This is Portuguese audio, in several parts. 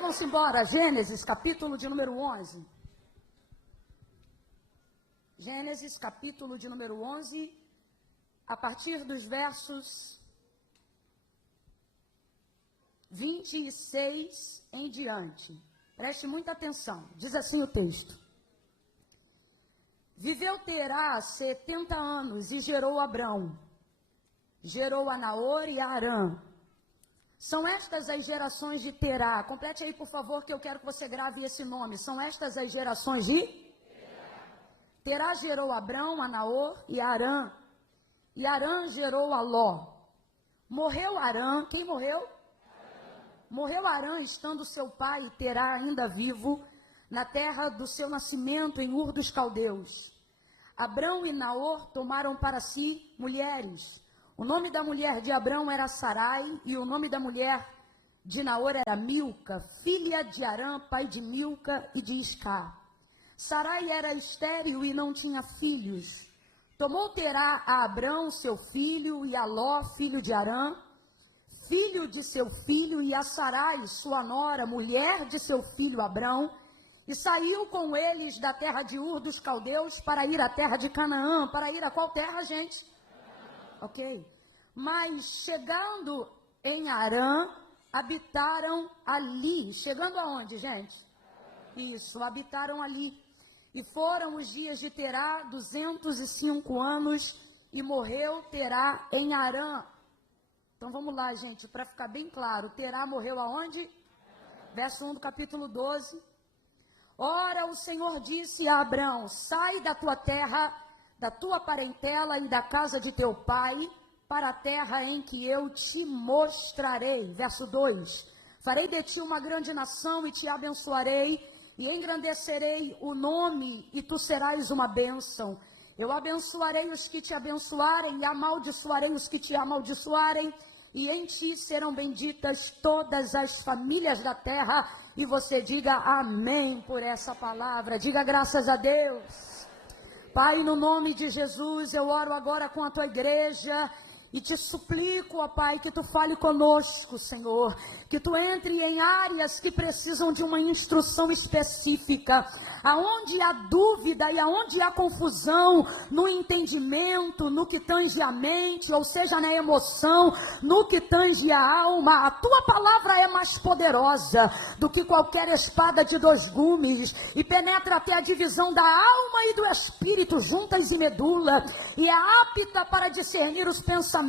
Então vamos embora. Gênesis, capítulo de número 11. Gênesis, capítulo de número 11, a partir dos versos 26 em diante. Preste muita atenção. Diz assim o texto. Viveu Terá 70 anos e gerou Abrão. Gerou a Naor e a Arã. São estas as gerações de Terá. Complete aí, por favor, que eu quero que você grave esse nome. São estas as gerações de Terá gerou Abrão, a Naor e a Arã. E Arã gerou a Ló. Morreu Arã. Quem morreu? Arã. Morreu Arã, estando seu pai, Terá, ainda vivo, na terra do seu nascimento, em Ur dos Caldeus. Abrão e Naor tomaram para si mulheres. O nome da mulher de Abrão era Sarai, e o nome da mulher de Naor era Milca, filha de Arã, pai de Milca e de Iscar. Sarai era estéril e não tinha filhos. Tomou Terá a Abrão, seu filho, e a Ló, filho de Arã, filho de seu filho, e a Sarai, sua nora, mulher de seu filho Abrão, e saiu com eles da terra de Ur dos Caldeus para ir à terra de Canaã. Para ir a qual terra, gente? Ok. Mas chegando em Arã, habitaram ali. Chegando aonde, gente? Isso, habitaram ali. E foram os dias de Terá 205 anos, e morreu Terá em Arã. Então vamos lá, gente, para ficar bem claro. Terá morreu aonde? Verso 1 do capítulo 12. Ora, o Senhor disse a Abrão: sai da tua terra, da tua parentela e da casa de teu pai, para a terra em que eu te mostrarei. Verso 2. Farei de ti uma grande nação e te abençoarei, e engrandecerei o nome, e tu serás uma bênção. Eu abençoarei os que te abençoarem, e amaldiçoarei os que te amaldiçoarem, e em ti serão benditas todas as famílias da terra. E você diga amém por essa palavra. Diga graças a Deus. Pai, no nome de Jesus, eu oro agora com a tua igreja. E te suplico, ó Pai, que tu fale conosco, Senhor, que tu entre em áreas que precisam de uma instrução específica, aonde há dúvida e aonde há confusão no entendimento, no que tange a mente, ou seja, na emoção, no que tange a alma. A tua palavra é mais poderosa do que qualquer espada de dois gumes, e penetra até a divisão da alma e do espírito, juntas e medula, e é apta para discernir os pensamentos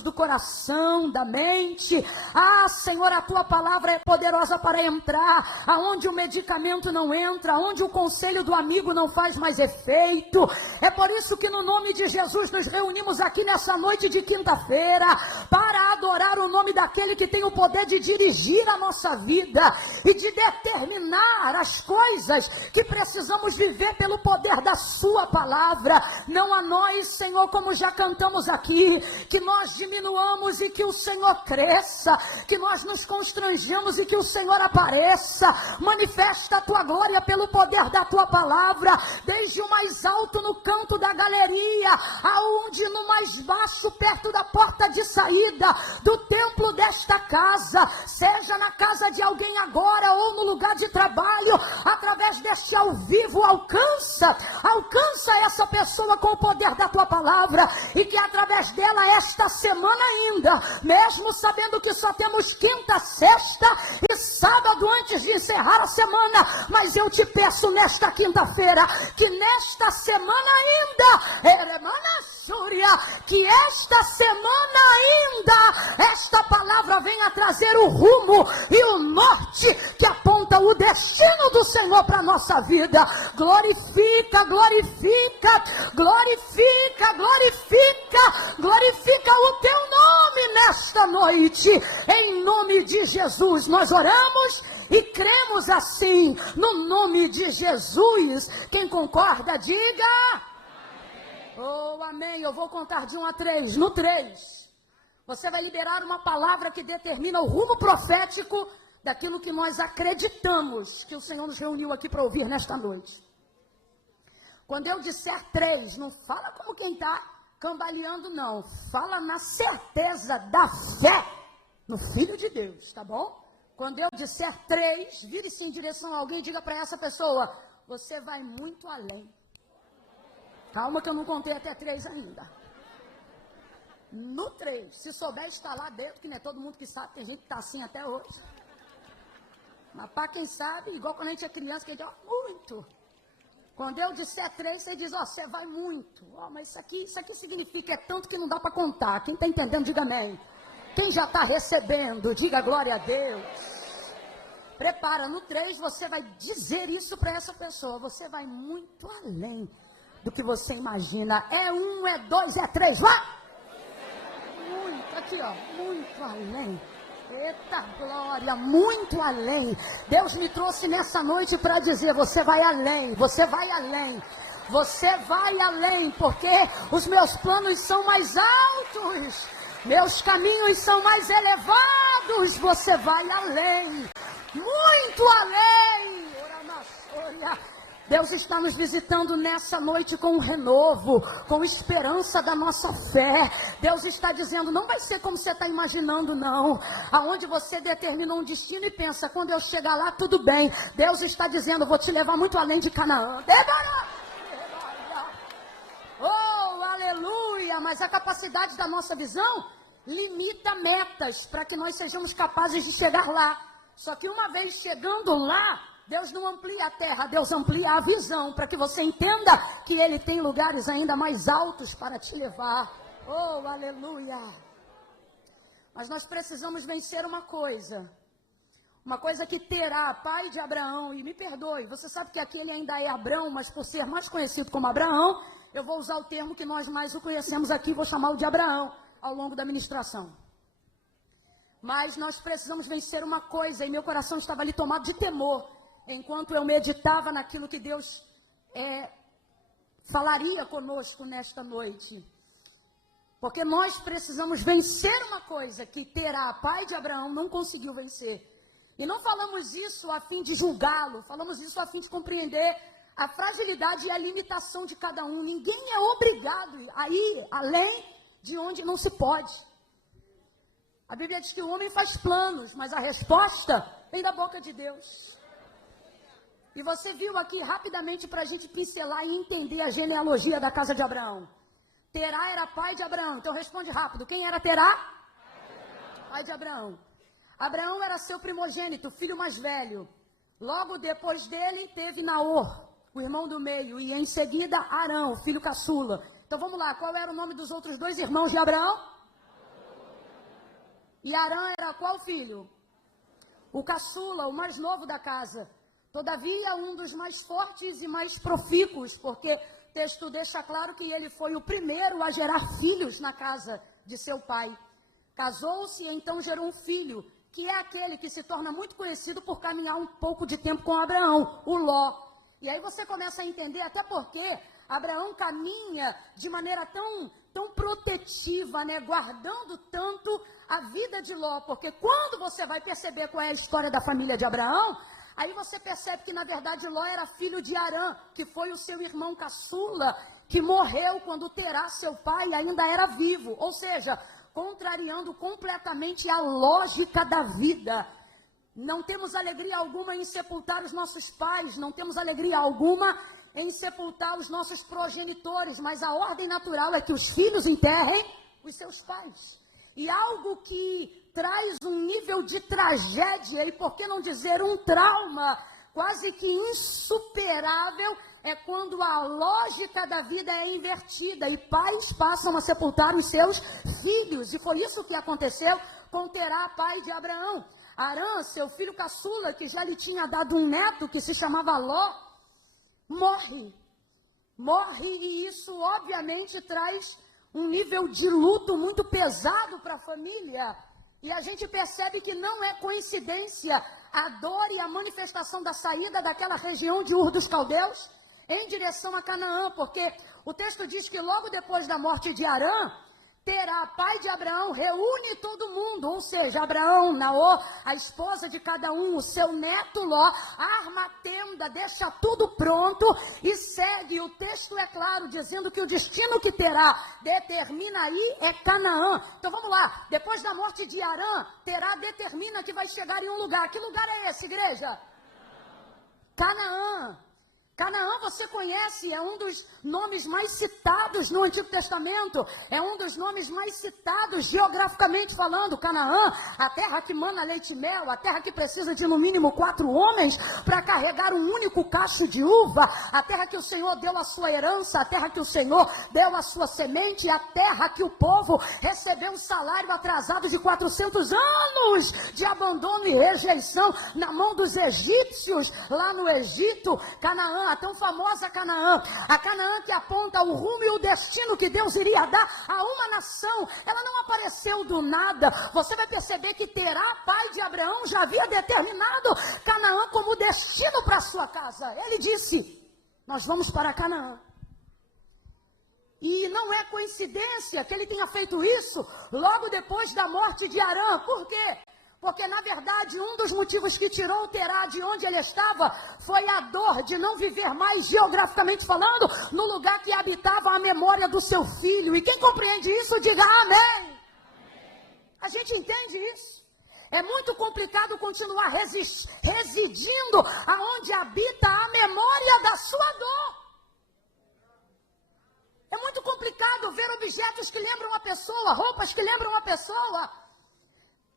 do coração, da mente. Ah, Senhor, a tua palavra é poderosa para entrar aonde o medicamento não entra, onde o conselho do amigo não faz mais efeito. É por isso que no nome de Jesus nos reunimos aqui nessa noite de quinta-feira para adorar o nome daquele que tem o poder de dirigir a nossa vida e de determinar as coisas que precisamos viver pelo poder da sua palavra. Não a nós, Senhor, como já cantamos aqui, que nós diminuamos e que o Senhor cresça, que nós nos constranjamos e que o Senhor apareça. Manifesta a tua glória pelo poder da tua palavra, desde o mais alto no canto da galeria, aonde no mais baixo, perto da porta de saída do templo desta casa, seja na casa de alguém agora ou no lugar de trabalho, através deste ao vivo, alcança essa pessoa com o poder da tua palavra, e que através dela esta semana ainda, mesmo sabendo que só temos quinta, sexta e sábado antes de encerrar a semana, mas eu te peço nesta quinta-feira, que nesta semana ainda, que esta semana ainda, esta palavra venha trazer o rumo e o norte que aponta o destino do Senhor para a nossa vida. Glorifica, glorifica, glorifica, glorifica, glorifica o teu nome nesta noite. Em nome de Jesus nós oramos e cremos assim, no nome de Jesus. Quem concorda, diga amém. Oh, amém. Eu vou contar de 1 a 3. No 3, você vai liberar uma palavra que determina o rumo profético daquilo que nós acreditamos que o Senhor nos reuniu aqui para ouvir nesta noite. Quando eu disser 3, não fala como quem está cambaleando, não. Fala na certeza da fé no Filho de Deus, tá bom? Quando eu disser 3, vire-se em direção a alguém e diga para essa pessoa, você vai muito além. Calma que eu não contei até 3 ainda. No 3, se souber estar lá dentro, que não é todo mundo que sabe, tem gente que está assim até hoje. Mas para quem sabe, igual quando a gente é criança, que a gente diz, muito. Quando eu disser 3, você diz, você vai muito. Mas isso aqui significa, é tanto que não dá para contar. Quem está entendendo, diga amém. Quem já está recebendo, diga glória a Deus. Prepara, no 3 você vai dizer isso para essa pessoa. Você vai muito além do que você imagina. É 1, é 2, é 3, vá! Muito, aqui ó, muito além. Eita glória, muito além. Deus me trouxe nessa noite para dizer, você vai além, você vai além. Você vai além, porque os meus planos são mais altos. Meus caminhos são mais elevados. Você vai além, muito além. Deus está nos visitando nessa noite com um renovo, com esperança da nossa fé. Deus está dizendo, não vai ser como você está imaginando, não. Aonde você determinou um destino e pensa, quando eu chegar lá, tudo bem. Deus está dizendo, vou te levar muito além de Canaã. Oh, aleluia! Mas a capacidade da nossa visão limita metas para que nós sejamos capazes de chegar lá. Só que uma vez chegando lá, Deus não amplia a terra, Deus amplia a visão, para que você entenda que Ele tem lugares ainda mais altos para te levar. Oh, aleluia! Mas nós precisamos vencer uma coisa que Terá, pai de Abraão, e me perdoe, você sabe que aqui ele ainda é Abrão, mas por ser mais conhecido como Abraão, eu vou usar o termo que nós mais o conhecemos aqui, vou chamá-lo de Abraão, ao longo da ministração. Mas nós precisamos vencer uma coisa, e meu coração estava ali tomado de temor, enquanto eu meditava naquilo que Deus falaria conosco nesta noite. Porque nós precisamos vencer uma coisa que Terá, pai de Abraão, não conseguiu vencer. E não falamos isso a fim de julgá-lo, falamos isso a fim de compreender a fragilidade e a limitação de cada um. Ninguém é obrigado a ir além de onde não se pode. A Bíblia diz que o homem faz planos, mas a resposta vem da boca de Deus. E você viu aqui rapidamente para a gente pincelar e entender a genealogia da casa de Abraão. Terá era pai de Abraão. Então responde rápido. Quem era Terá? Pai de Abraão. Abraão era seu primogênito, filho mais velho. Logo depois dele teve Naor, o irmão do meio. E em seguida Arão, filho caçula. Então vamos lá. Qual era o nome dos outros 2 irmãos de Abraão? E Arão era qual filho? O caçula, o mais novo da casa. Todavia, um dos mais fortes e mais profícuos, porque o texto deixa claro que ele foi o primeiro a gerar filhos na casa de seu pai. Casou-se e então gerou um filho, que é aquele que se torna muito conhecido por caminhar um pouco de tempo com Abraão, o Ló. E aí você começa a entender até porque Abraão caminha de maneira tão protetiva, né, guardando tanto a vida de Ló, porque quando você vai perceber qual é a história da família de Abraão, aí você percebe que, na verdade, Ló era filho de Arã, que foi o seu irmão caçula, que morreu quando Terá, seu pai, ainda era vivo. Ou seja, contrariando completamente a lógica da vida. Não temos alegria alguma em sepultar os nossos pais, não temos alegria alguma em sepultar os nossos progenitores, mas a ordem natural é que os filhos enterrem os seus pais. E algo que traz um nível de tragédia, e por que não dizer um trauma, quase que insuperável, é quando a lógica da vida é invertida e pais passam a sepultar os seus filhos. E foi isso que aconteceu com Terá, pai de Abraão. Arã, seu filho caçula, que já lhe tinha dado um neto que se chamava Ló, morre, e isso obviamente traz um nível de luto muito pesado para a família, e a gente percebe que não é coincidência a dor e a manifestação da saída daquela região de Ur dos Caldeus em direção a Canaã, porque o texto diz que logo depois da morte de Arã, Terá, pai de Abraão, reúne todo mundo, ou seja, Abraão, Naor, a esposa de cada um, o seu neto Ló, arma a tenda, deixa tudo pronto e segue. O texto é claro, dizendo que o destino que Terá determina aí é Canaã. Então vamos lá, depois da morte de Arã, Terá determina que vai chegar em um lugar. Que lugar é esse, igreja? Canaã. Canaã, você conhece, é um dos nomes mais citados no Antigo Testamento, é um dos nomes mais citados geograficamente falando. Canaã, a terra que mana leite e mel, a terra que precisa de no mínimo 4 homens para carregar um único cacho de uva, a terra que o Senhor deu a sua herança, a terra que o Senhor deu a sua semente, a terra que o povo recebeu um salário atrasado de 400 anos de abandono e rejeição na mão dos egípcios, lá no Egito. Canaã, a tão famosa Canaã, a Canaã que aponta o rumo e o destino que Deus iria dar a uma nação, ela não apareceu do nada. Você vai perceber que Terá, pai de Abraão, já havia determinado Canaã como destino para sua casa. Ele disse: nós vamos para Canaã. E não é coincidência que ele tenha feito isso logo depois da morte de Arã. Por quê? Porque, na verdade, um dos motivos que tirou o Terá de onde ele estava foi a dor de não viver mais, geograficamente falando, no lugar que habitava a memória do seu filho. E quem compreende isso, diga amém. A gente entende isso. É muito complicado continuar residindo aonde habita a memória da sua dor. É muito complicado ver objetos que lembram uma pessoa, roupas que lembram uma pessoa,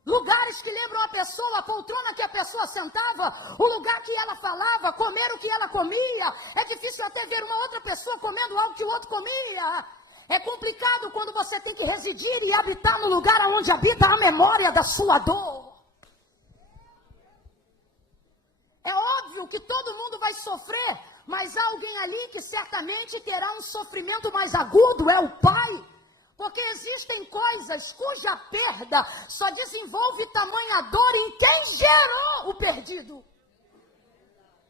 lugares que lembram a pessoa, a poltrona que a pessoa sentava, o lugar que ela falava, comer o que ela comia. É difícil até ver uma outra pessoa comendo algo que o outro comia. É complicado quando você tem que residir e habitar no lugar onde habita a memória da sua dor. É óbvio que todo mundo vai sofrer, mas há alguém ali que certamente terá um sofrimento mais agudo, é o pai. Porque existem coisas cuja perda só desenvolve tamanha dor em quem gerou o perdido.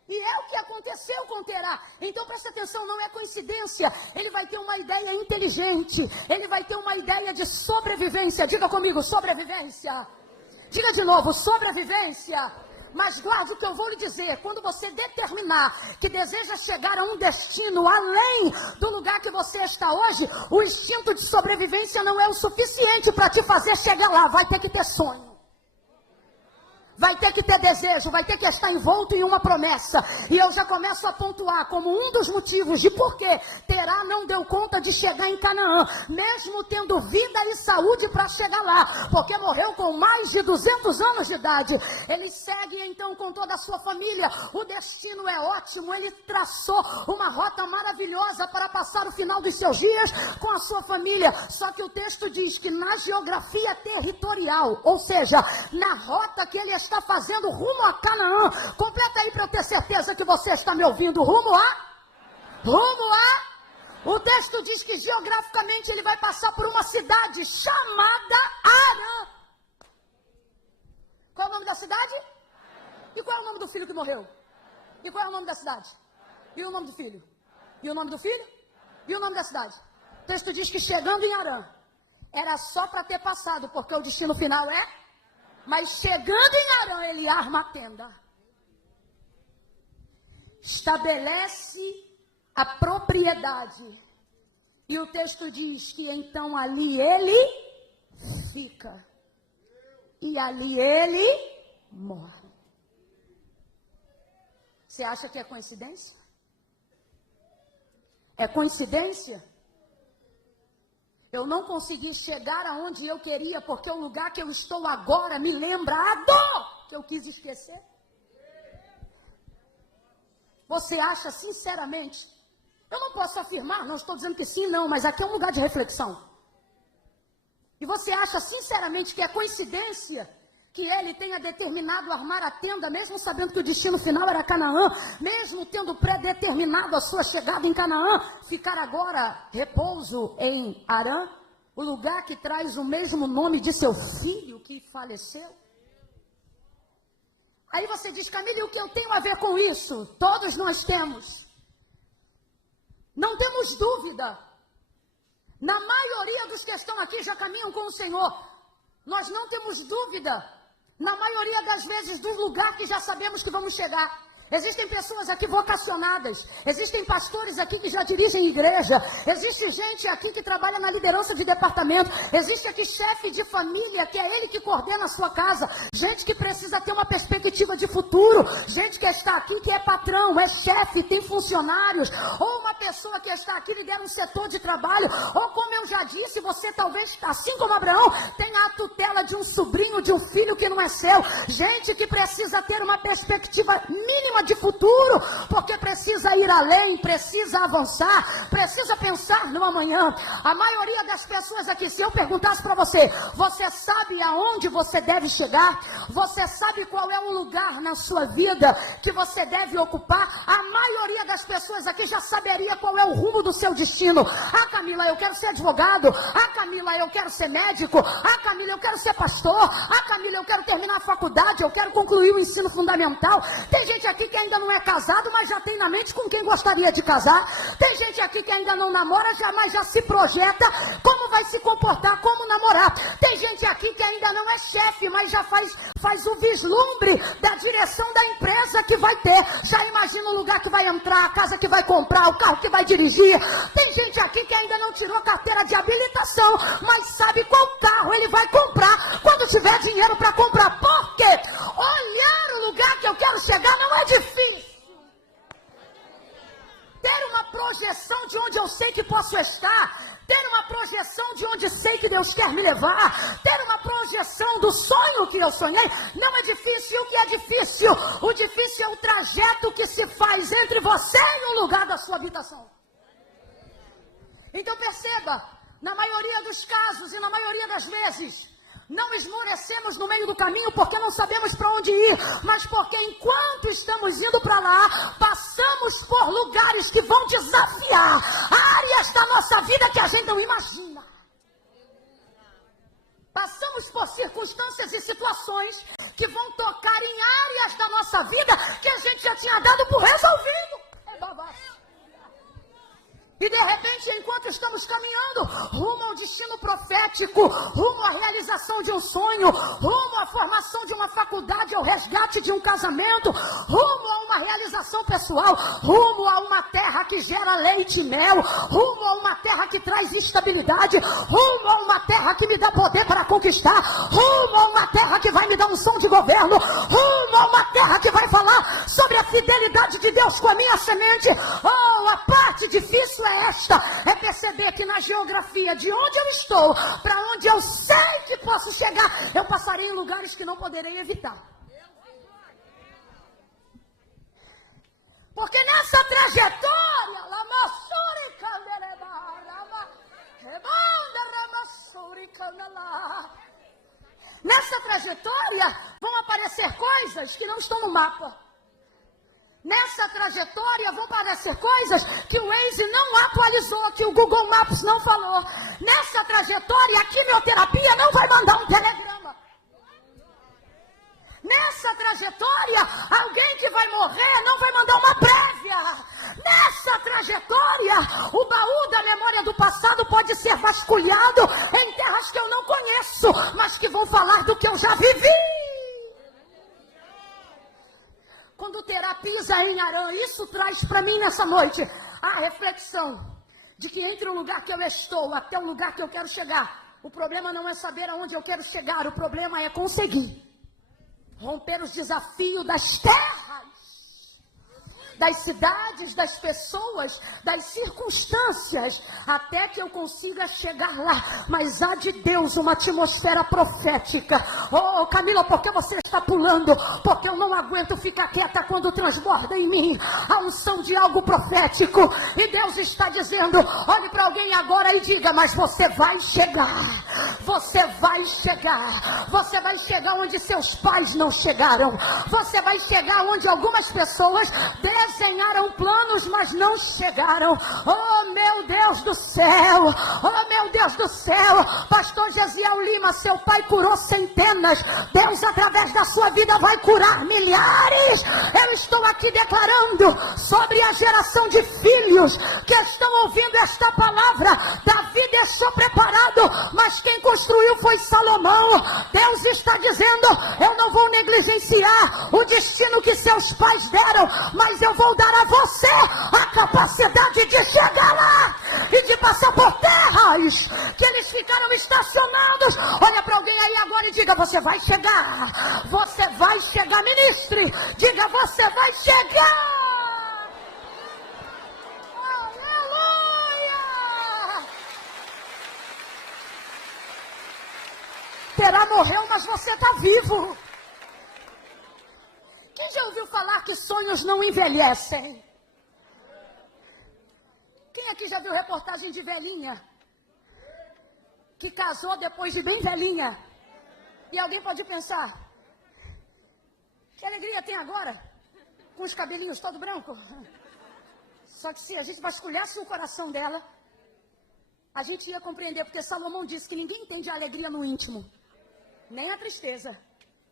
E é o que aconteceu com Terá. Então presta atenção, não é coincidência. Ele vai ter uma ideia inteligente. Ele vai ter uma ideia de sobrevivência. Diga comigo, sobrevivência. Diga de novo, sobrevivência. Mas guarde o que eu vou lhe dizer, quando você determinar que deseja chegar a um destino além do lugar que você está hoje, o instinto de sobrevivência não é o suficiente para te fazer chegar lá, vai ter que ter sonho. Vai ter que ter desejo, vai ter que estar envolto em uma promessa. E eu já começo a pontuar como um dos motivos de por que Terá não deu conta de chegar em Canaã, mesmo tendo vida e saúde para chegar lá, porque morreu com mais de 200 anos de idade. Ele segue então com toda a sua família. O destino é ótimo, ele traçou uma rota maravilhosa para passar o final dos seus dias com a sua família. Só que o texto diz que na geografia territorial, ou seja, na rota que ele está fazendo rumo a Canaã, completa aí para eu ter certeza que você está me ouvindo, rumo a, o texto diz que geograficamente ele vai passar por uma cidade chamada Arã. Qual é o nome da cidade? E qual é o nome do filho que morreu? E qual é o nome da cidade? E o nome do filho? E o nome do filho? E o nome da cidade? O texto diz que chegando em Arã, era só para ter passado, porque o destino final é... Mas chegando em Arã, ele arma a tenda. Estabelece a propriedade. E o texto diz que então ali ele fica. E ali ele morre. Você acha que é coincidência? É coincidência? Eu não consegui chegar aonde eu queria, porque o lugar que eu estou agora me lembra a dor que eu quis esquecer. Você acha sinceramente? Eu não posso afirmar, não estou dizendo que sim, não, mas aqui é um lugar de reflexão. E você acha sinceramente que é coincidência que ele tenha determinado armar a tenda, mesmo sabendo que o destino final era Canaã, mesmo tendo predeterminado a sua chegada em Canaã, ficar agora repouso em Arã, o lugar que traz o mesmo nome de seu filho que faleceu? Aí você diz, Camille, o que eu tenho a ver com isso? Todos nós temos. Não temos dúvida. Na maioria dos que estão aqui já caminham com o Senhor. Nós não temos dúvida, na maioria das vezes, do lugar que já sabemos que vamos chegar. Existem pessoas aqui vocacionadas, existem pastores aqui que já dirigem igreja, existe gente aqui que trabalha na liderança de departamento, existe aqui chefe de família, que é ele que coordena a sua casa, gente que precisa ter uma perspectiva de futuro, gente que está aqui que é patrão, é chefe, tem funcionários, ou uma pessoa que está aqui lidera um setor de trabalho, ou como eu já disse, você talvez, assim como Abraão, tenha a tutela de um sobrinho, de um filho que não é seu, gente que precisa ter uma perspectiva mínima de futuro, porque precisa ir além, precisa avançar, precisa pensar no amanhã. A maioria das pessoas aqui, se eu perguntasse para você, você sabe aonde você deve chegar? Você sabe qual é o lugar na sua vida que você deve ocupar? A maioria das pessoas aqui já saberia qual é o rumo do seu destino. Ah, Camila, eu quero ser advogado. Ah, Camila, eu quero ser médico. Ah, Camila, eu quero ser pastor. Ah, Camila, eu quero terminar a faculdade, eu quero concluir o ensino fundamental. Tem gente aqui que ainda não é casado, mas já tem na mente com quem gostaria de casar. Tem gente aqui que ainda não namora, mas já se projeta como vai se comportar, como namorar. Tem gente aqui que ainda não é chefe, mas já faz o vislumbre da direção da empresa que vai ter. Já imagina o lugar que vai entrar, a casa que vai comprar, o carro que vai dirigir. Tem gente aqui que ainda não tirou carteira de habilitação, mas sabe qual carro ele vai comprar quando tiver dinheiro para comprar. Por quê? Olhar o lugar que eu quero chegar não é difícil. Ter uma projeção de onde eu sei que posso estar, ter uma projeção de onde sei que Deus quer me levar, ter uma projeção do sonho que eu sonhei, não é difícil. O que é difícil? O difícil é o trajeto que se faz entre você e o lugar da sua habitação. Então perceba, na maioria dos casos e na maioria das vezes, não esmorecemos no meio do caminho porque não sabemos para onde ir, mas porque enquanto estamos indo para lá, passamos por lugares que vão desafiar áreas da nossa vida que a gente não imagina. Passamos por circunstâncias e situações que vão tocar em áreas da nossa vida que a gente já tinha dado por resolvido. É babado. E de repente, enquanto estamos caminhando rumo ao destino profético, rumo à realização de um sonho, rumo à formação de uma faculdade, ao resgate de um casamento, rumo a uma realização pessoal, rumo a uma terra que gera leite e mel, rumo a uma terra que traz estabilidade, rumo a uma terra que me dá poder para conquistar, rumo a uma terra que vai me dar unção de governo, rumo a uma terra que vai falar sobre a fidelidade de Deus com a minha semente. Oh, a parte difícil é esta, é perceber que na geografia de onde eu estou, para onde eu sei que posso chegar, eu passarei em lugares que não poderei evitar. Porque nessa trajetória, nessa trajetória vão aparecer coisas que não estão no mapa. Nessa trajetória vão aparecer coisas que o Waze não atualizou, que o Google Maps não falou. Nessa trajetória, a quimioterapia não vai mandar um telegrama. Nessa trajetória, alguém que vai morrer não vai mandar uma prévia. Nessa trajetória, o baú da memória do passado pode ser vasculhado em terras que eu não conheço, mas que vão falar do que eu já vivi. Quando Terá pisa em Harã, isso traz para mim nessa noite a reflexão de que entre o lugar que eu estou até o lugar que eu quero chegar, o problema não é saber aonde eu quero chegar, o problema é conseguir romper os desafios das terras, das cidades, das pessoas, das circunstâncias, até que eu consiga chegar lá. Mas há de Deus uma atmosfera profética. Oh, Camila, por que você está pulando? Porque eu não aguento ficar quieta quando transborda em mim a unção de algo profético. E Deus está dizendo, olhe para alguém agora e diga, mas você vai chegar. Você vai chegar. Você vai chegar onde seus pais não chegaram. Você vai chegar onde algumas pessoas Desenharam planos, mas não chegaram. Oh, meu Deus do céu! Oh, meu Deus do céu! Pastor Gesiel Lima, seu pai curou centenas. Deus, através da sua vida, vai curar milhares. Eu estou aqui declarando sobre a geração de filhos que estão ouvindo esta palavra. Davi deixou preparado, mas quem construiu foi Salomão. Deus está dizendo: eu não vou negligenciar o destino que seus pais deram, mas eu vou dar a você a capacidade de chegar lá e de passar por terras que eles ficaram estacionados. Olha para alguém aí agora e diga: você vai chegar, você vai chegar, ministre, diga: você vai chegar. Terá morreu, mas você está vivo. Quem já ouviu falar que sonhos não envelhecem? Quem aqui já viu reportagem de velhinha que casou depois de bem velhinha? E alguém pode pensar: que alegria tem agora, com os cabelinhos todo branco? Só que se a gente vasculhasse o coração dela, a gente ia compreender, porque Salomão disse que ninguém entende a alegria no íntimo, nem a tristeza.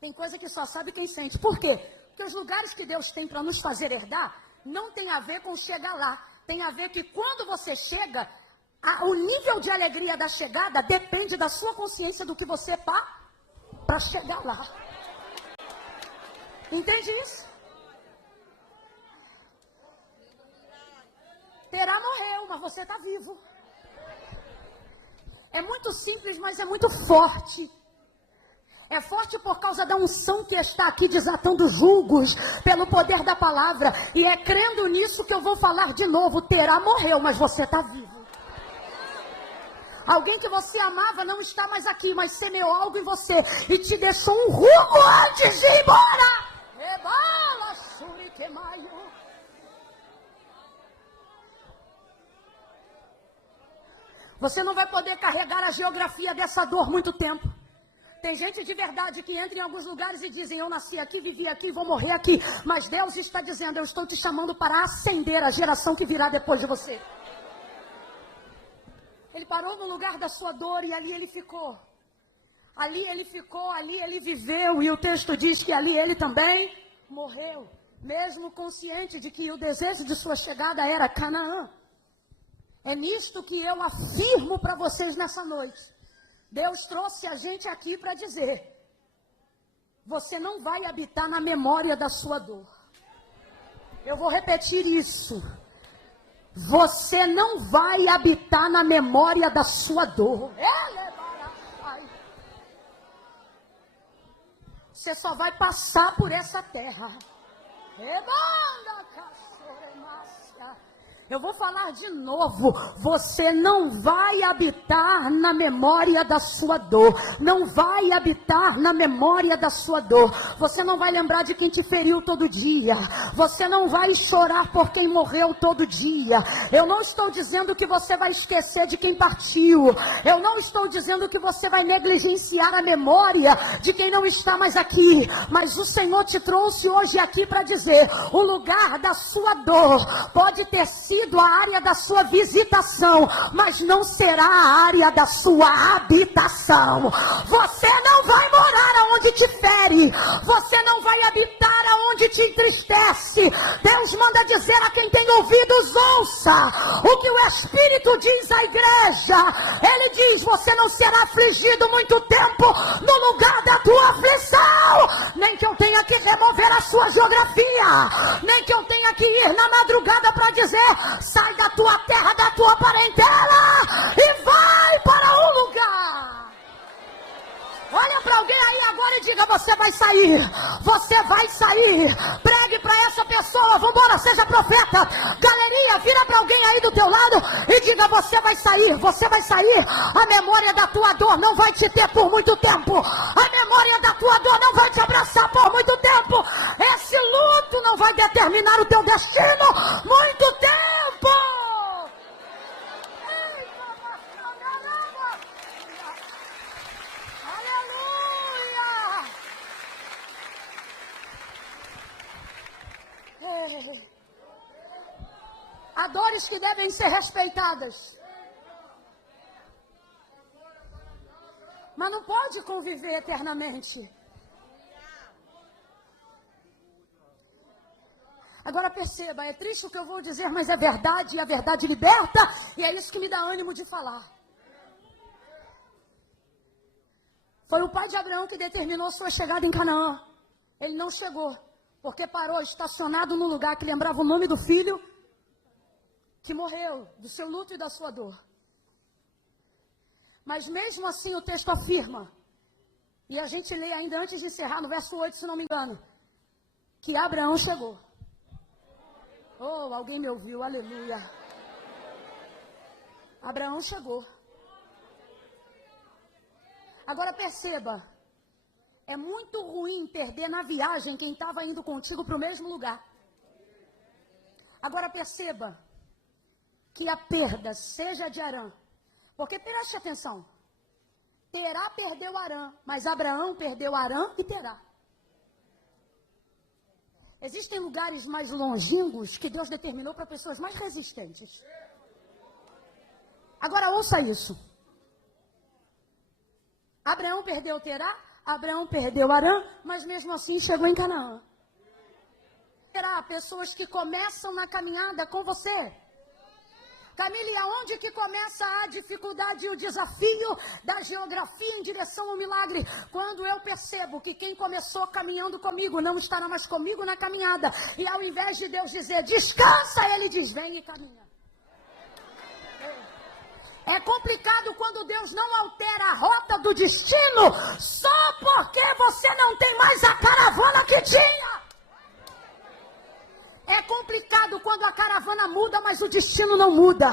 Tem coisa que só sabe quem sente. Por quê? Porque os lugares que Deus tem para nos fazer herdar não tem a ver com chegar lá. Tem a ver que quando você chega, o nível de alegria da chegada depende da sua consciência do que você para chegar lá. Entende isso? Terá morreu, mas você está vivo. É muito simples, mas é muito forte. É forte por causa da unção que está aqui desatando julgos pelo poder da palavra. E é crendo nisso que eu vou falar de novo. Terá morreu, mas você está vivo. Alguém que você amava não está mais aqui, mas semeou algo em você e te deixou um rumo antes de ir embora. Rebala, suriquemaio. Você não vai poder carregar a geografia dessa dor muito tempo. Tem gente de verdade que entra em alguns lugares e dizem: eu nasci aqui, vivi aqui, vou morrer aqui. Mas Deus está dizendo: eu estou te chamando para ascender a geração que virá depois de você. Ele parou no lugar da sua dor e ali ele ficou. Ali ele ficou, ali ele viveu. E o texto diz que ali ele também morreu. Mesmo consciente de que o desejo de sua chegada era Canaã. É nisto que eu afirmo para vocês nessa noite. Deus trouxe a gente aqui para dizer: você não vai habitar na memória da sua dor. Eu vou repetir isso. Você não vai habitar na memória da sua dor. Você só vai passar por essa terra. Eu vou falar de novo. Você não vai habitar na memória da sua dor. Não vai habitar na memória da sua dor. Você não vai lembrar de quem te feriu todo dia. Você não vai chorar por quem morreu todo dia. Eu não estou dizendo que você vai esquecer de quem partiu. Eu não estou dizendo que você vai negligenciar a memória de quem não está mais aqui. Mas o Senhor te trouxe hoje aqui para dizer: o lugar da sua dor pode ter sido a área da sua visitação, mas não será a área da sua habitação. Você não vai morar aonde te fere. Você não vai habitar aonde te entristece. Deus manda dizer a quem tem ouvidos: ouça o que o Espírito diz à igreja. Ele diz: você não será afligido muito tempo no lugar da tua aflição. Nem que eu tenha que remover a sua geografia, nem que eu tenha que ir na madrugada para dizer: sai da tua terra, da tua parentela e vai para um lugar. Olha para alguém aí agora e diga: você vai sair. Você vai sair. Pregue para essa pessoa. Vambora, seja profeta. Galerinha, vira para alguém aí do teu lado e diga: você vai sair. Você vai sair. A memória da tua dor não vai te ter por muito tempo. A memória da tua dor não vai te abraçar por muito tempo. Esse luto não vai determinar o teu destino muito tempo. Há dores que devem ser respeitadas. Mas não pode conviver eternamente. Agora perceba, é triste o que eu vou dizer, mas é verdade, e a verdade liberta, e é isso que me dá ânimo de falar. Foi o pai de Abraão que determinou sua chegada em Canaã. Ele não chegou, porque parou estacionado num lugar que lembrava o nome do filho que morreu, do seu luto e da sua dor. Mas mesmo assim o texto afirma, e a gente lê ainda antes de encerrar, no verso 8, se não me engano, que Abraão chegou. Oh, alguém me ouviu, aleluia. Abraão chegou. Agora perceba, é muito ruim perder na viagem quem estava indo contigo para o mesmo lugar. Agora perceba que a perda seja de Arã, porque preste atenção, Terá perdeu Arã, mas Abraão perdeu Arã e Terá. Existem lugares mais longínquos que Deus determinou para pessoas mais resistentes. Agora ouça isso. Abraão perdeu Terá, Abraão perdeu Arã, mas mesmo assim chegou em Canaã. Terá pessoas que começam na caminhada com você. Camille, aonde que começa a dificuldade e o desafio da geografia em direção ao milagre? Quando eu percebo que quem começou caminhando comigo não estará mais comigo na caminhada. E ao invés de Deus dizer, descansa, Ele diz, vem e caminha. É complicado quando Deus não altera a rota do destino só porque você não tem mais a caravana que tinha. É complicado quando a caravana muda, mas o destino não muda.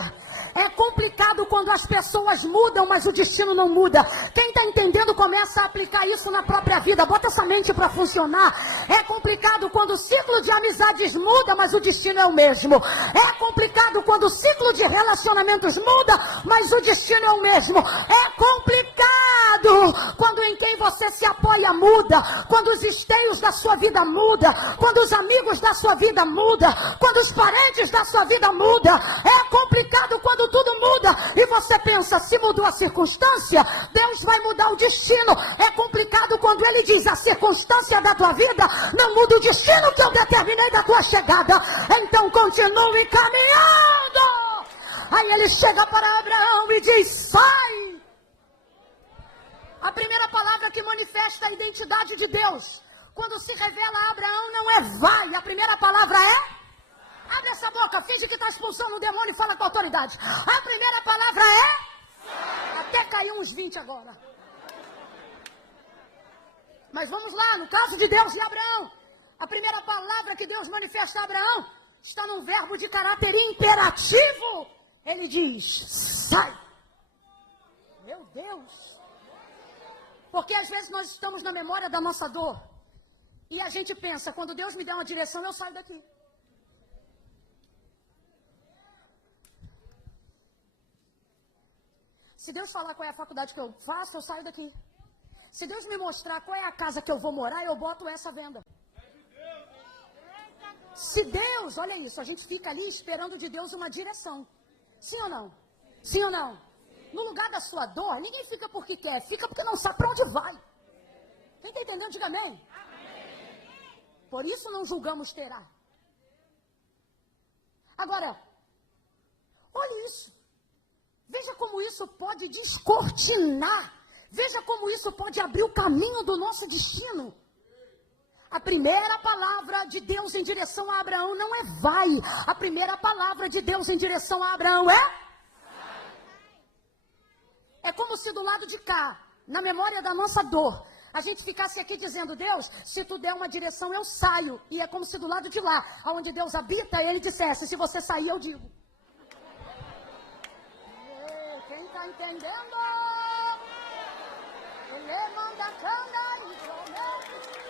É complicado quando as pessoas mudam, mas o destino não muda. Quem está entendendo começa a aplicar isso na própria vida. Bota essa mente para funcionar. É complicado quando o ciclo de amizades muda, mas o destino é o mesmo. É complicado quando o ciclo de relacionamentos muda, mas o destino é o mesmo. É complicado quando em quem você se apoia muda, quando os esteios da sua vida mudam, quando os amigos da sua vida mudam, quando os parentes da sua vida mudam. É complicado quando tudo muda e você pensa, se mudou a circunstância, Deus vai mudar o destino. É complicado quando Ele diz, a circunstância da tua vida não muda o destino que eu determinei da tua chegada. Então continue caminhando. Aí Ele chega para Abraão e diz, sai. A primeira palavra que manifesta a identidade de Deus quando se revela a Abraão não é vai, a primeira palavra é abre essa boca, finge que está expulsando um demônio e fala com autoridade. A primeira palavra é até caiu uns 20 agora. Mas vamos lá, no caso de Deus e Abraão, a primeira palavra que Deus manifesta a Abraão está num verbo de caráter imperativo. Ele diz, sai. Meu Deus. Porque às vezes nós estamos na memória da nossa dor. E a gente pensa, quando Deus me der uma direção, eu saio daqui. Se Deus falar qual é a faculdade que eu faço, eu saio daqui. Se Deus me mostrar qual é a casa que eu vou morar, eu boto essa à venda. Se Deus, olha isso, a gente fica ali esperando de Deus uma direção. Sim ou não? Sim ou não? No lugar da sua dor, ninguém fica porque quer, fica porque não sabe para onde vai. Quem está entendendo, diga amém. Por isso não julgamos Terá. Agora, olha isso. Veja como isso pode descortinar. Veja como isso pode abrir o caminho do nosso destino. A primeira palavra de Deus em direção a Abraão não é vai. A primeira palavra de Deus em direção a Abraão é? É como se do lado de cá, na memória da nossa dor, a gente ficasse aqui dizendo, Deus, se tu der uma direção, eu saio. E é como se do lado de lá, onde Deus habita, Ele dissesse, se você sair, eu digo. Quem está entendendo? Ele manda cana e promete.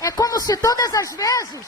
É como se todas as vezes,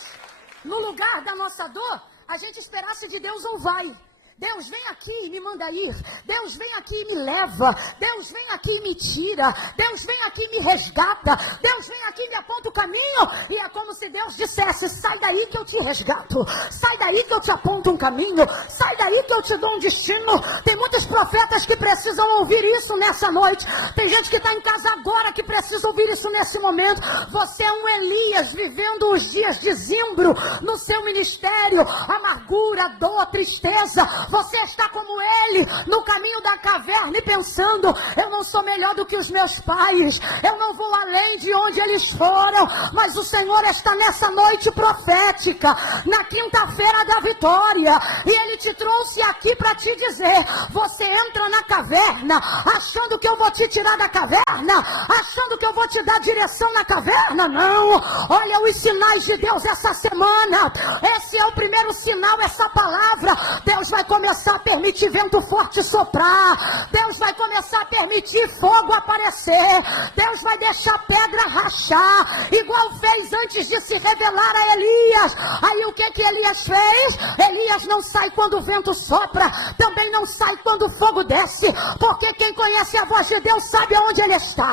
no lugar da nossa dor, a gente esperasse de Deus um vai. Deus, vem aqui e me manda ir. Deus, vem aqui e me leva. Deus, vem aqui e me tira. Deus, vem aqui e me resgata. Deus, vem aqui e me aponta o caminho. E é como se Deus dissesse, sai daí que eu te resgato. Sai daí que eu te aponto um caminho. Sai daí que eu te dou um destino. Tem muitos profetas que precisam ouvir isso nessa noite. Tem gente que está em casa agora que precisa ouvir isso nesse momento. Você é um Elias vivendo os dias de zimbro no seu ministério. Amargura, dor, tristeza. Você está como ele, no caminho da caverna e pensando, eu não sou melhor do que os meus pais, eu não vou além de onde eles foram, mas o Senhor está nessa noite profética, na quinta-feira da vitória, e ele te trouxe aqui para te dizer, você entra na caverna, achando que eu vou te tirar da caverna, achando que eu vou te dar direção na caverna, não, olha os sinais de Deus essa semana, esse é o primeiro sinal, essa palavra, Deus vai começar a permitir vento forte soprar, Deus vai começar a permitir fogo aparecer, Deus vai deixar pedra rachar, igual fez antes de se revelar a Elias. Aí o que Elias fez? Elias não sai quando o vento sopra, também não sai quando o fogo desce, porque quem conhece a voz de Deus sabe aonde ele está.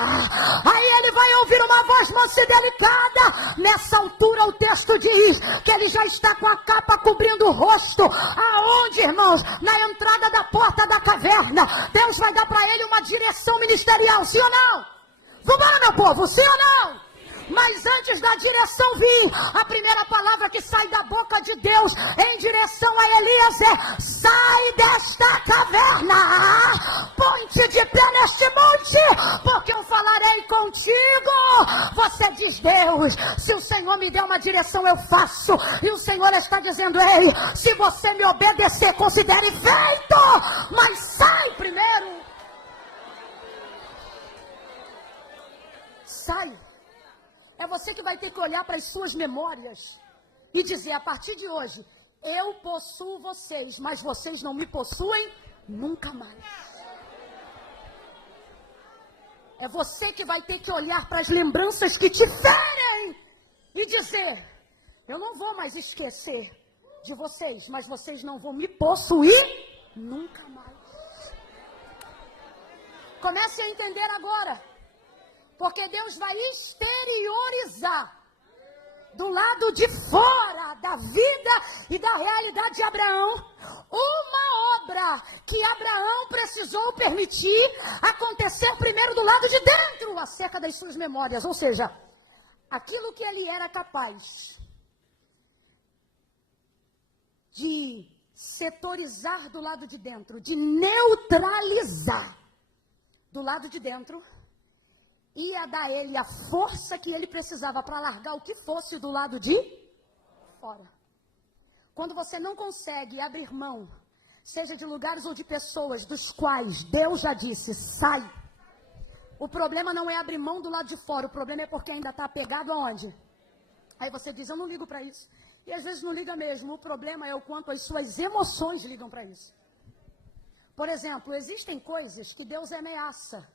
Aí ele vai ouvir uma voz mansa e delicada. Nessa altura o texto diz que ele já está com a capa cobrindo o rosto. Aonde, irmãos? Na entrada da porta da caverna. Deus vai dar para ele uma direção ministerial, sim ou não? Vambora, meu povo, sim ou não? Mas antes da direção vir, a primeira palavra que sai da boca de Deus em direção a Elias é: sai desta caverna, ponte de pé neste monte, porque eu falarei contigo. Você diz, Deus, se o Senhor me der uma direção eu faço, e o Senhor está dizendo, ei, se você me obedecer, considere feito, mas sai primeiro. Sai. É você que vai ter que olhar para as suas memórias e dizer, a partir de hoje, eu possuo vocês, mas vocês não me possuem nunca mais. É você que vai ter que olhar para as lembranças que te ferem e dizer, eu não vou mais esquecer de vocês, mas vocês não vão me possuir nunca mais. Comece a entender agora. Porque Deus vai exteriorizar do lado de fora da vida e da realidade de Abraão uma obra que Abraão precisou permitir acontecer primeiro do lado de dentro, acerca das suas memórias. Ou seja, aquilo que ele era capaz de setorizar do lado de dentro, de neutralizar do lado de dentro, ia dar a ele a força que ele precisava para largar o que fosse do lado de fora. Quando você não consegue abrir mão, seja de lugares ou de pessoas dos quais Deus já disse, sai. O problema não é abrir mão do lado de fora, o problema é porque ainda está apegado aonde? Aí você diz, eu não ligo para isso. E às vezes não liga mesmo, o problema é o quanto as suas emoções ligam para isso. Por exemplo, existem coisas que Deus ameaça,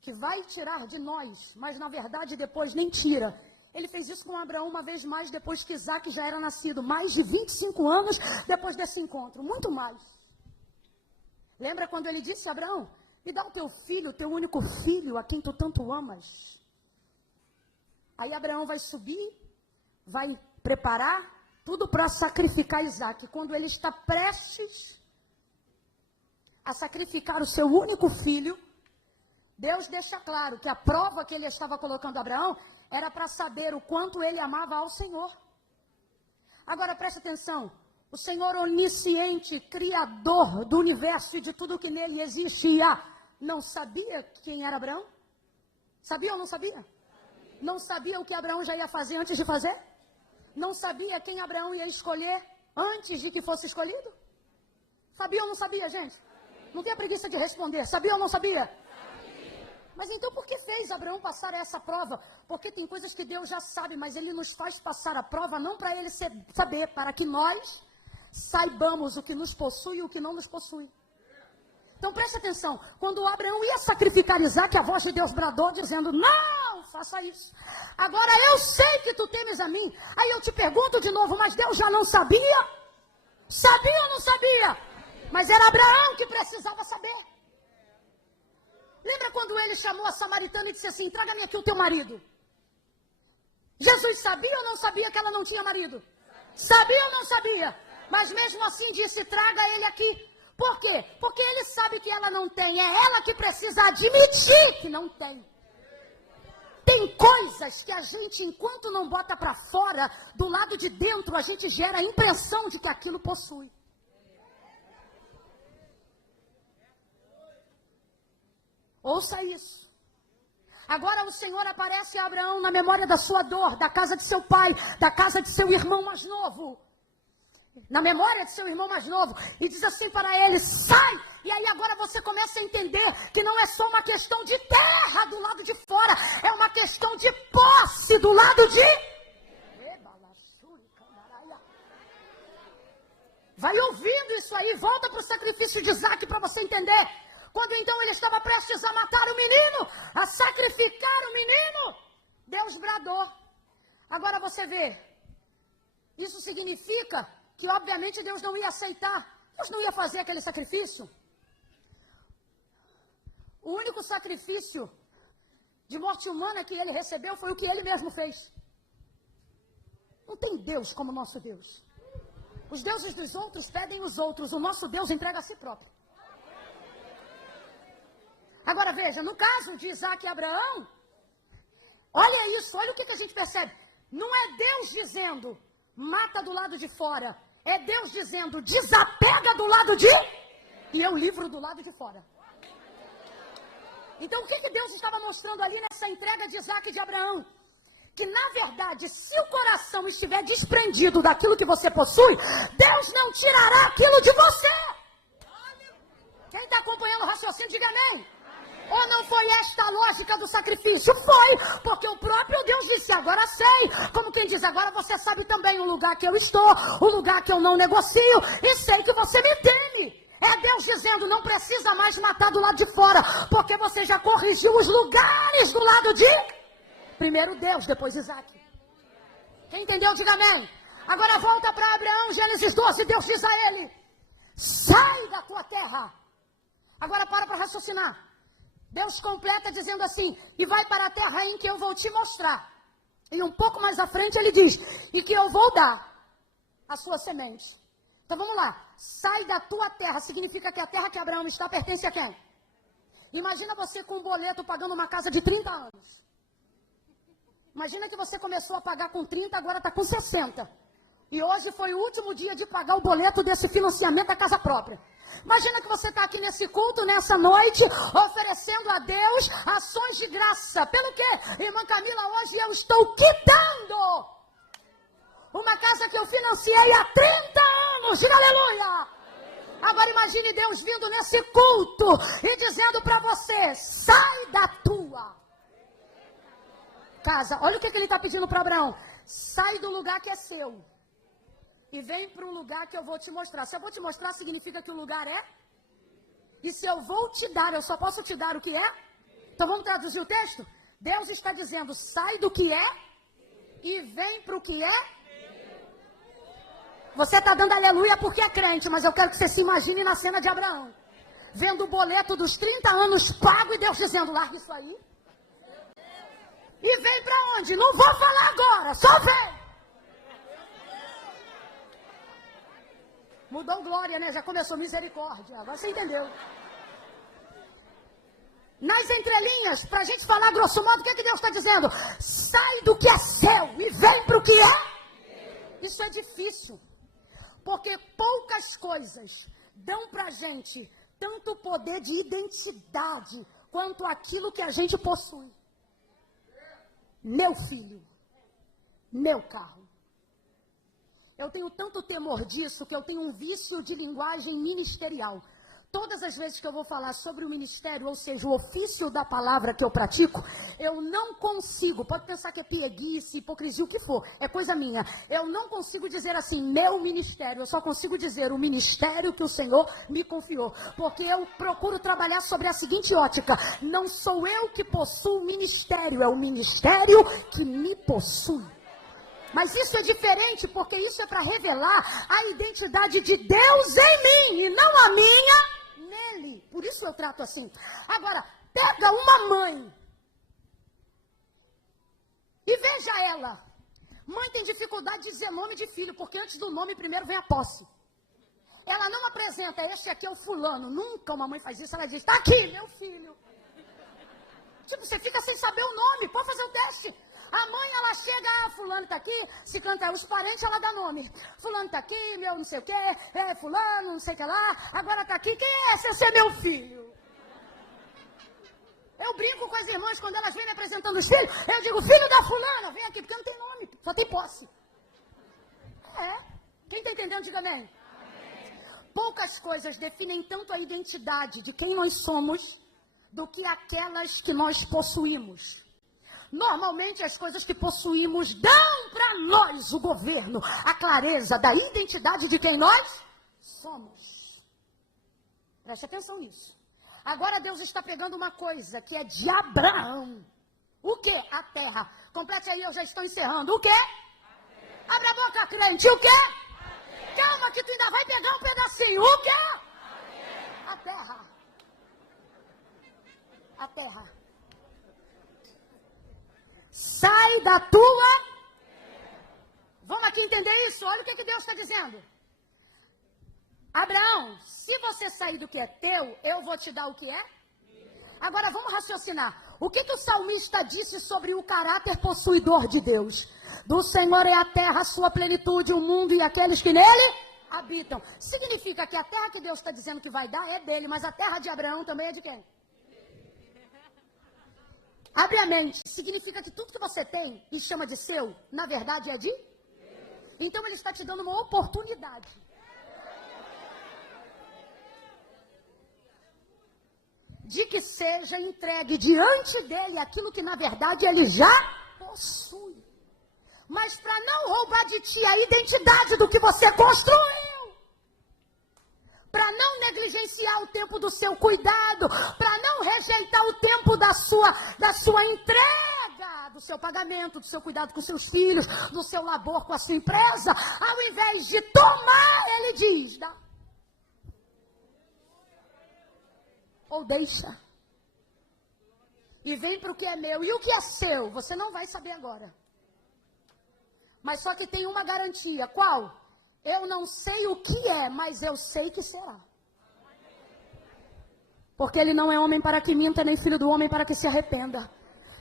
que vai tirar de nós, mas na verdade depois nem tira. Ele fez isso com Abraão uma vez mais, depois que Isaac já era nascido, mais de 25 anos depois desse encontro, muito mais. Lembra quando ele disse a Abraão, me dá o teu filho, o teu único filho, a quem tu tanto amas. Aí Abraão vai subir, vai preparar tudo para sacrificar Isaac. Quando ele está prestes a sacrificar o seu único filho, Deus deixa claro que a prova que ele estava colocando a Abraão era para saber o quanto ele amava ao Senhor. Agora preste atenção, o Senhor onisciente, criador do universo e de tudo que nele existia, não sabia quem era Abraão? Sabia ou não sabia? Não sabia o que Abraão já ia fazer antes de fazer? Não sabia quem Abraão ia escolher antes de que fosse escolhido? Sabia ou não sabia, gente? Não tenha preguiça de responder, sabia ou não sabia? Mas então por que fez Abraão passar essa prova? Porque tem coisas que Deus já sabe, mas Ele nos faz passar a prova não para Ele saber, para que nós saibamos o que nos possui e o que não nos possui. Então preste atenção, quando Abraão ia sacrificar Isaac, a voz de Deus bradou dizendo, não, faça isso. Agora eu sei que tu temes a mim. Aí eu te pergunto de novo, mas Deus já não sabia? Sabia ou não sabia? Mas era Abraão que precisava saber. Lembra quando ele chamou a samaritana e disse assim, traga-me aqui o teu marido? Jesus sabia ou não sabia que ela não tinha marido? Sabia ou não sabia? Mas mesmo assim disse, traga ele aqui. Por quê? Porque ele sabe que ela não tem. É ela que precisa admitir que não tem. Tem coisas que a gente, enquanto não bota para fora, do lado de dentro, a gente gera a impressão de que aquilo possui. Ouça isso. Agora o Senhor aparece a Abraão na memória da sua dor, da casa de seu pai, da casa de seu irmão mais novo. Na memória de seu irmão mais novo. E diz assim para ele, sai! E aí agora você começa a entender que não é só uma questão de terra do lado de fora. É uma questão de posse do lado de... Vai ouvindo isso aí, volta para o sacrifício de Isaac para você entender. Quando então ele estava prestes a matar o menino, a sacrificar o menino, Deus bradou. Agora você vê, isso significa que obviamente Deus não ia aceitar, Deus não ia fazer aquele sacrifício. O único sacrifício de morte humana que ele recebeu foi o que ele mesmo fez. Não tem Deus como o nosso Deus. Os deuses dos outros pedem os outros, o nosso Deus entrega a si próprio. Agora veja, no caso de Isaac e Abraão, olha isso, olha o que a gente percebe. Não é Deus dizendo, mata do lado de fora. É Deus dizendo, desapega do lado de... E eu livro do lado de fora. Então o que Deus estava mostrando ali nessa entrega de Isaac e de Abraão? Que na verdade, se o coração estiver desprendido daquilo que você possui, Deus não tirará aquilo de você. Quem está acompanhando o raciocínio, diga amém. Ou não foi esta a lógica do sacrifício? Foi, porque o próprio Deus disse, agora sei. Como quem diz, agora você sabe também o lugar que eu estou, o lugar que eu não negocio, e sei que você me teme. É Deus dizendo, não precisa mais matar do lado de fora, porque você já corrigiu os lugares do lado de... Primeiro Deus, depois Isaac. Quem entendeu, diga amém. Agora volta para Abraão, Gênesis 12, Deus diz a ele, sai da tua terra. Agora para raciocinar. Deus completa dizendo assim, e vai para a terra em que eu vou te mostrar. E um pouco mais à frente ele diz, e que eu vou dar a sua semente. Então vamos lá, sai da tua terra, significa que a terra que Abraão está pertence a quem? Imagina você com um boleto pagando uma casa de 30 anos. Imagina que você começou a pagar com 30, agora está com 60. E hoje foi o último dia de pagar o boleto desse financiamento da casa própria. Imagina que você está aqui nesse culto, nessa noite, oferecendo a Deus ações de graça. Pelo quê? Irmã Camila, hoje eu estou quitando uma casa que eu financiei há 30 anos. Diga aleluia! Agora imagine Deus vindo nesse culto e dizendo para você, sai da tua casa. Olha o que ele está pedindo para Abraão. Sai do lugar que é seu. E vem para um lugar que eu vou te mostrar. Se eu vou te mostrar, significa que o lugar é? E se eu vou te dar, eu só posso te dar o que é? Então vamos traduzir o texto? Deus está dizendo, sai do que é e vem para o que é? Você está dando aleluia porque é crente, mas eu quero que você se imagine na cena de Abraão. Vendo o boleto dos 30 anos pago e Deus dizendo, larga isso aí. E vem para onde? Não vou falar agora, só vem. Mudou glória, né? Já começou misericórdia. Agora você entendeu. Nas entrelinhas, para a gente falar grosso modo, o que Deus está dizendo? Sai do que é seu e vem para o que é. Isso é difícil. Porque poucas coisas dão para a gente tanto poder de identidade quanto aquilo que a gente possui. Meu filho, meu carro. Eu tenho tanto temor disso que eu tenho um vício de linguagem ministerial. Todas as vezes que eu vou falar sobre o ministério, ou seja, o ofício da palavra que eu pratico, eu não consigo, pode pensar que é pieguice, hipocrisia, o que for, é coisa minha. Eu não consigo dizer assim, meu ministério, eu só consigo dizer o ministério que o Senhor me confiou. Porque eu procuro trabalhar sobre a seguinte ótica, não sou eu que possuo o ministério, é o ministério que me possui. Mas isso é diferente, porque isso é para revelar a identidade de Deus em mim, e não a minha nele. Por isso eu trato assim. Agora, pega uma mãe e veja ela. Mãe tem dificuldade de dizer nome de filho, porque antes do nome primeiro vem a posse. Ela não apresenta, este aqui é o fulano. Nunca uma mãe faz isso, ela diz, tá aqui, meu filho. Tipo, você fica sem saber o nome, pode fazer o teste. A mãe, ela chega, fulano tá aqui, se canta os parentes, ela dá nome. Fulano tá aqui, meu não sei o quê, fulano, não sei o que lá, agora tá aqui, quem é esse? Esse é meu filho. Eu brinco com as irmãs, quando elas vêm me apresentando os filhos, eu digo, filho da fulana, vem aqui, porque não tem nome, só tem posse. Quem tá entendendo, diga amém. Poucas coisas definem tanto a identidade de quem nós somos do que aquelas que nós possuímos. Normalmente as coisas que possuímos dão para nós o governo, a clareza da identidade de quem nós somos. Preste atenção nisso. Agora Deus está pegando uma coisa que é de Abraão. O quê? A terra. Complete aí, eu já estou encerrando. O quê? Abra a boca, crente. O quê? Calma que tu ainda vai pegar um pedacinho. O quê? A terra. A terra. Sai da tua. Vamos aqui entender isso? Olha o que Deus está dizendo. Abraão, se você sair do que é teu, eu vou te dar o que é? Agora vamos raciocinar. O que o salmista disse sobre o caráter possuidor de Deus? Do Senhor é a terra, a sua plenitude, o mundo e aqueles que nele habitam. Significa que a terra que Deus está dizendo que vai dar é dele, mas a terra de Abraão também é de quem? Abre a mente. Significa que tudo que você tem e chama de seu, na verdade é de? Então ele está te dando uma oportunidade. De que seja entregue diante dele aquilo que na verdade ele já possui. Mas para não roubar de ti a identidade do que você construiu, para não negligenciar o tempo do seu cuidado, para não rejeitar o tempo da sua entrega, do seu pagamento, do seu cuidado com seus filhos, do seu labor com a sua empresa, ao invés de tomar, ele diz, dá. Ou deixa. E vem para o que é meu. E o que é seu? Você não vai saber agora. Mas só que tem uma garantia. Qual? Eu não sei o que é, mas eu sei que será. Porque ele não é homem para que minta, nem filho do homem para que se arrependa.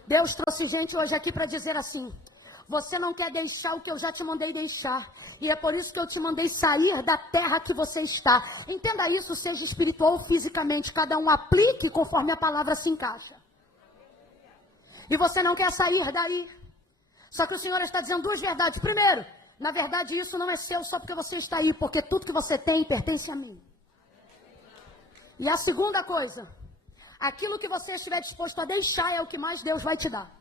Deus trouxe gente hoje aqui para dizer assim: você não quer deixar o que eu já te mandei deixar. E é por isso que eu te mandei sair da terra que você está. Entenda isso, seja espiritual ou fisicamente. Cada um aplique conforme a palavra se encaixa. E você não quer sair daí. Só que o Senhor está dizendo duas verdades. Primeiro, na verdade isso não é seu só porque você está aí. Porque tudo que você tem pertence a mim. E a segunda coisa, aquilo que você estiver disposto a deixar é o que mais Deus vai te dar.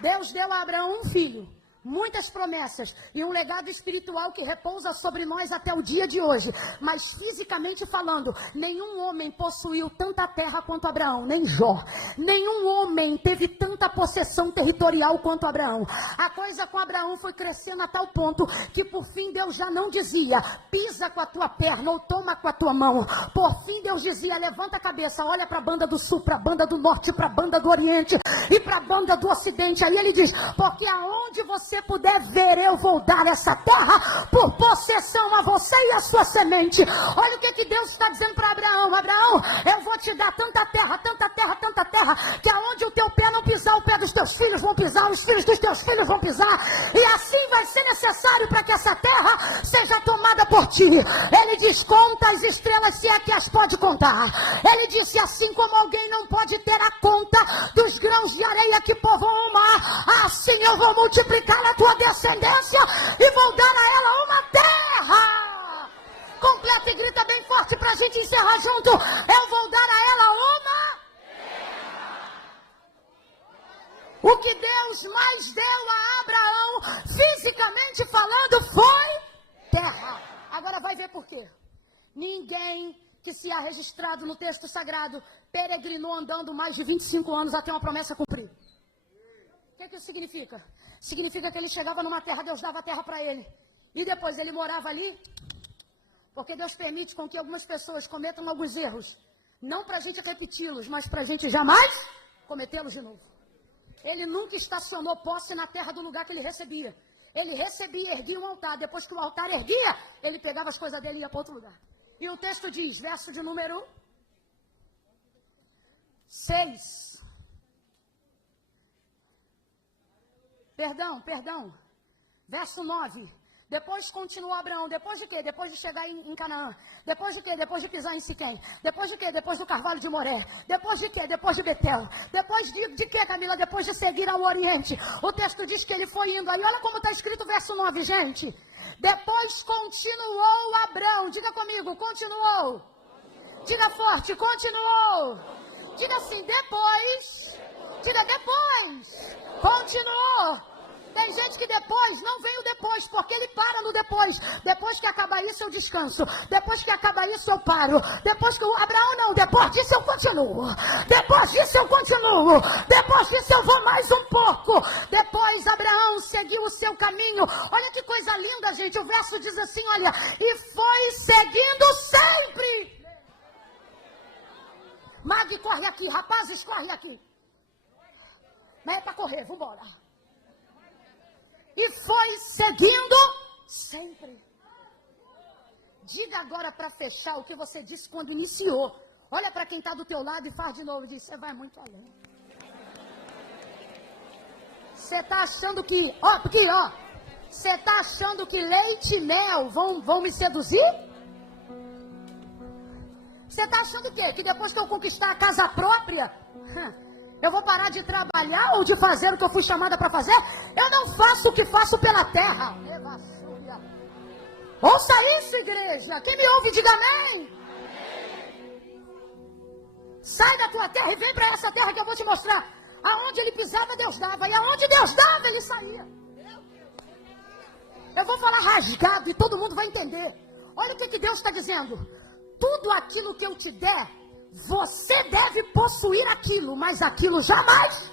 Deus deu a Abraão um filho, muitas promessas e um legado espiritual que repousa sobre nós até o dia de hoje. Mas fisicamente falando, nenhum homem possuiu tanta terra quanto Abraão, nem Jó. Nenhum homem teve tanta possessão territorial quanto Abraão. A coisa com Abraão foi crescendo a tal ponto que por fim Deus já não dizia, pisa com a tua perna ou toma com a tua mão. Por fim Deus dizia, levanta a cabeça, olha para a banda do sul, para a banda do norte, para a banda do oriente e para a banda do ocidente. Aí ele diz, porque aonde você puder ver, eu vou dar essa terra por possessão a você e a sua semente. Olha o que Deus está dizendo para Abraão. Abraão, eu vou te dar tanta terra, tanta terra, tanta terra, que aonde o teu pé não pisar, o pé dos teus filhos vão pisar, os filhos dos teus filhos vão pisar, e assim vai ser necessário para que essa terra seja tomada por ti. Ele diz, conta as estrelas se é que as pode contar. Ele disse, assim como alguém não pode ter a conta dos grãos de areia que povoam o mar, assim eu vou multiplicar a tua descendência e vou dar a ela uma terra. Completa e grita bem forte para a gente encerrar junto. Eu vou dar a ela uma terra. O que Deus mais deu a Abraão, fisicamente falando, foi terra. Agora vai ver por quê. Ninguém que se há registrado no texto sagrado peregrinou andando mais de 25 anos até uma promessa cumprida. O que isso significa? Significa que ele chegava numa terra, Deus dava a terra para ele. E depois ele morava ali, porque Deus permite com que algumas pessoas cometam alguns erros. Não para a gente repeti-los, mas para a gente jamais cometê-los de novo. Ele nunca estacionou posse na terra do lugar que ele recebia. Ele recebia, erguia um altar. Depois que o altar erguia, ele pegava as coisas dele e ia para outro lugar. E o texto diz, verso de número 6. Perdão. Verso 9. Depois continuou Abraão. Depois de quê? Depois de chegar em Canaã. Depois de quê? Depois de pisar em Siquém. Depois de quê? Depois do Carvalho de Moré. Depois de quê? Depois de Betel. Depois de quê, Camila? Depois de seguir ao Oriente. O texto diz que ele foi indo. Aí olha como está escrito o verso 9, gente. Depois continuou Abraão. Diga comigo, continuou. Diga forte, continuou. Diga assim, depois. Diga depois. Continuou. Tem gente que depois, não vem o depois, porque ele para no depois. Depois que acabar isso eu descanso. Depois que acabar isso eu paro. Depois que Abraão não, depois disso eu continuo. Depois disso eu continuo. Depois disso eu vou mais um pouco. Depois Abraão seguiu o seu caminho. Olha que coisa linda, gente. O verso diz assim, olha, e foi seguindo sempre. Mag, corre aqui, rapazes, corre aqui. Não é para correr, vambora. E foi seguindo sempre. Diga agora para fechar o que você disse quando iniciou. Olha para quem está do teu lado e faz de novo. Diz, você vai muito além. Você está achando que... Você está achando que leite e mel vão me seduzir? Você está achando o quê? Que depois que eu conquistar a casa própria... eu vou parar de trabalhar ou de fazer o que eu fui chamada para fazer? Eu não faço o que faço pela terra. Ouça isso, igreja. Quem me ouve, diga amém. Sai da tua terra e vem para essa terra que eu vou te mostrar. Aonde ele pisava, Deus dava. E aonde Deus dava, ele saía. Eu vou falar rasgado e todo mundo vai entender. Olha o que Deus está dizendo. Tudo aquilo que eu te der, você deve possuir aquilo, mas aquilo jamais